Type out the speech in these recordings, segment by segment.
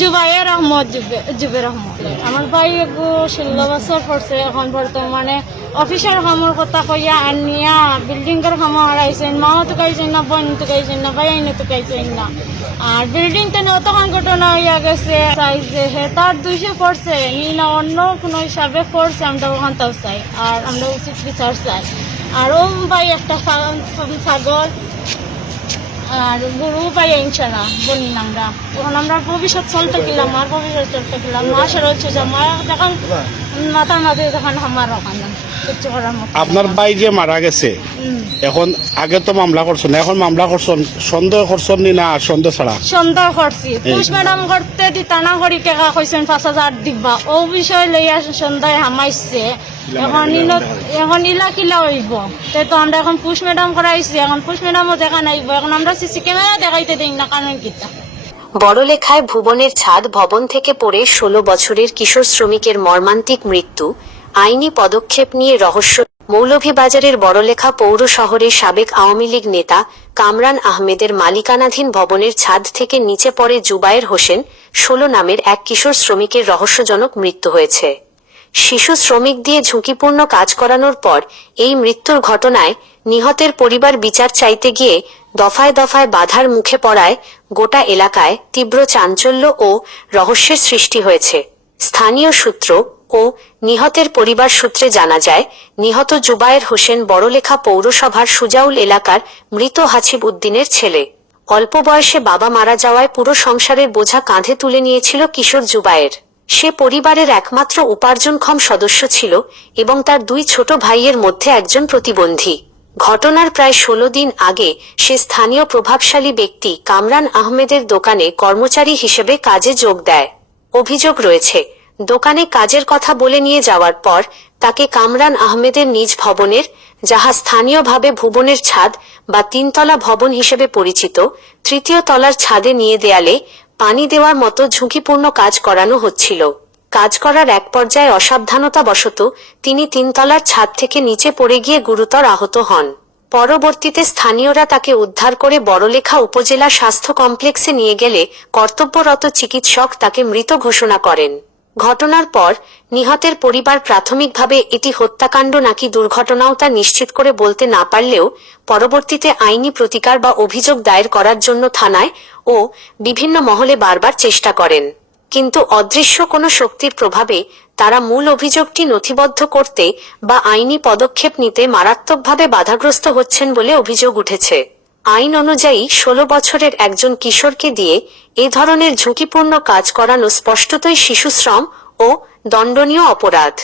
জুবাইর আহমদ, জুবের আহমদ। আমার ভাই 16 বছর পড়ছে, এখন বর্তমানে অফিসের কামের কথা কইয়া আনিয়া বিল্ডিংয়ের কাম হারাইছেন। মাও তো কাইছেন না, বোন তো কাইছেন না, ভাই আইনে তো কাইছেন না। আর বিল্ডিংটা নিয়ে অতখান ঘটনা হইয়া গেছে যে হে তার 200 পড়ছে নি না অন্য কোনো হিসাবে পড়ছে, আমরা ওখান তাও চাই আর আমরা উচিত বিচার চাই। আর ও ভাই একটা ছাগল আর গরু পাই ইনশাল্লাহ বলি আমরা তখন আমরা ভবিষ্যৎ চলতে গেলাম আর ভবিষ্যৎ চলতে গেলাম মাসের হচ্ছে যে মা দেখুন মাথার মাঝে যখন আমার ওখানে কিছু করার মতো। আপনার ভাই যে মারা গেছে এখন আগে তো মামলা করছেন, এখন মামলা করছেন সন্দেহ করছেন নি না সন্দেহ ছাড়া? সন্দেহ করছি। পুলিশ ম্যাডাম করতে দিতানা করি টাকা কইছেন 5000 দিবা, ও বিষয় লইয়া সন্দেহ হামাইছে। এখন ইলা কিলা হইব তো আমরা এখন পুলিশ ম্যাডাম করাইছি, এখন পুলিশ ম্যাডামও দেখা নাইব, এখন আমরা সিসি ক্যামেরা দেখাইতে দিই না কারণ কিতা। বড়লেখায় ভুবনের ছাদ ভবন থেকে পড়ে 16 বছরের কিশোর শ্রমিকের মর্মান্তিক মৃত্যু, আইনি পদক্ষেপ নিয়ে রহস্য। মৌলভীবাজারের বড়লেখা পৌর শহরের সাবেক আওয়ামী লীগ নেতা কামরান আহমেদের মালিকানাধীন ভবনের ছাদ থেকে নিচে পড়ে জুবায়ের হোসেন 16 নামের এক কিশোর শ্রমিকের রহস্যজনক মৃত্যু হয়েছে। শিশু শ্রমিক দিয়ে ঝুঁকিপূর্ণ কাজ করানোর পর এই মৃত্যুর ঘটনায় নিহতের পরিবার বিচার চাইতে গিয়ে দফায় দফায় বাধার মুখে পড়ায় গোটা এলাকায় তীব্র চাঞ্চল্য ও রহস্যের সৃষ্টি হয়েছে। স্থানীয় সূত্র ও নিহতের পরিবার সূত্রে জানা যায়, নিহত জুবায়ের হোসেন বড়লেখা পৌরসভার সুজাউল এলাকার মৃত হাছিব উদ্দিনের ছেলে। অল্প বয়সে বাবা মারা যাওয়ায় পুরো সংসারের বোঝা কাঁধে তুলে নিয়েছিল কিশোর জুবায়ের। সে পরিবারের একমাত্র উপার্জনক্ষম সদস্য ছিল এবং তার 2 ছোট ভাইয়ের মধ্যে একজন প্রতিবন্ধী। ঘটনার প্রায় 16 দিন আগে সে স্থানীয় প্রভাবশালী ব্যক্তি কামরান আহমেদের দোকানে কর্মচারী হিসেবে কাজে যোগ দেয়। অভিযোগ রয়েছে, দোকানে কাজের কথা বলে নিয়ে যাওয়ার পর তাকে কামরান আহমেদের নিজ ভবনের, যাহা স্থানীয়ভাবে ভুবনের ছাদ বা 3তলা ভবন হিসেবে পরিচিত, 3য় তলার ছাদে নিয়ে দেয়ালে পানি দেওয়ার মতো ঝুঁকিপূর্ণ কাজ করানো হচ্ছিল। কাজ করার এক পর্যায়ে অসাবধানতাবশত তিনি 3তলার ছাদ থেকে নিচে পড়ে গিয়ে গুরুতর আহত হন। পরবর্তীতে স্থানীয়রা তাকে উদ্ধার করে বড়লেখা উপজেলা স্বাস্থ্য কমপ্লেক্সে নিয়ে গেলে কর্তব্যরত চিকিৎসক তাকে মৃত ঘোষণা করেন। ঘটনার পর নিহতের পরিবার প্রাথমিকভাবে এটি হত্যাকাণ্ড নাকি দুর্ঘটনাও তা নিশ্চিত করে বলতে না পারলেও পরবর্তীতে আইনি প্রতিকার বা অভিযোগ দায়ের করার জন্য থানায় ও বিভিন্ন মহলে বারবার চেষ্টা করেন, কিন্তু অদৃশ্য কোনো শক্তির প্রভাবে তারা মূল অভিযোগটি নথিবদ্ধ করতে বা আইনি পদক্ষেপ নিতে মারাত্মকভাবে বাধাগ্রস্ত হচ্ছেন বলে অভিযোগ উঠেছে। আইন অনুযায়ী 16 বছরের একজন কিশোরকে দিয়ে এ ধরনের ঝুঁকিপূর্ণ কাজ করানো স্পষ্টতই শিশুশ্রম ও দণ্ডনীয় অপরাধ।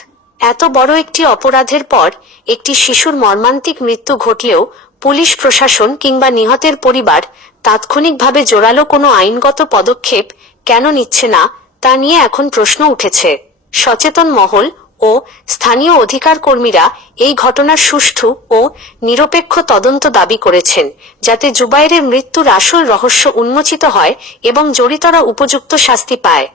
এত বড় একটি অপরাধের পর একটি শিশুর মর্মান্তিক মৃত্যু ঘটলেও পুলিশ প্রশাসন কিংবা নিহতের পরিবার তাৎক্ষণিকভাবে জোরালো কোনো আইনগত পদক্ষেপ কেন নিচ্ছে না তা নিয়ে এখন প্রশ্ন উঠেছে। সচেতন মহল ও স্থানীয় অধিকার কর্মীরা এই ঘটনার সুষ্ঠু ও নিরপেক্ষ তদন্ত দাবি করেছেন, যাতে জুবায়েরের মৃত্যুর আসল রহস্য উন্মোচিত হয় এবং জড়িতরা উপযুক্ত শাস্তি পায়।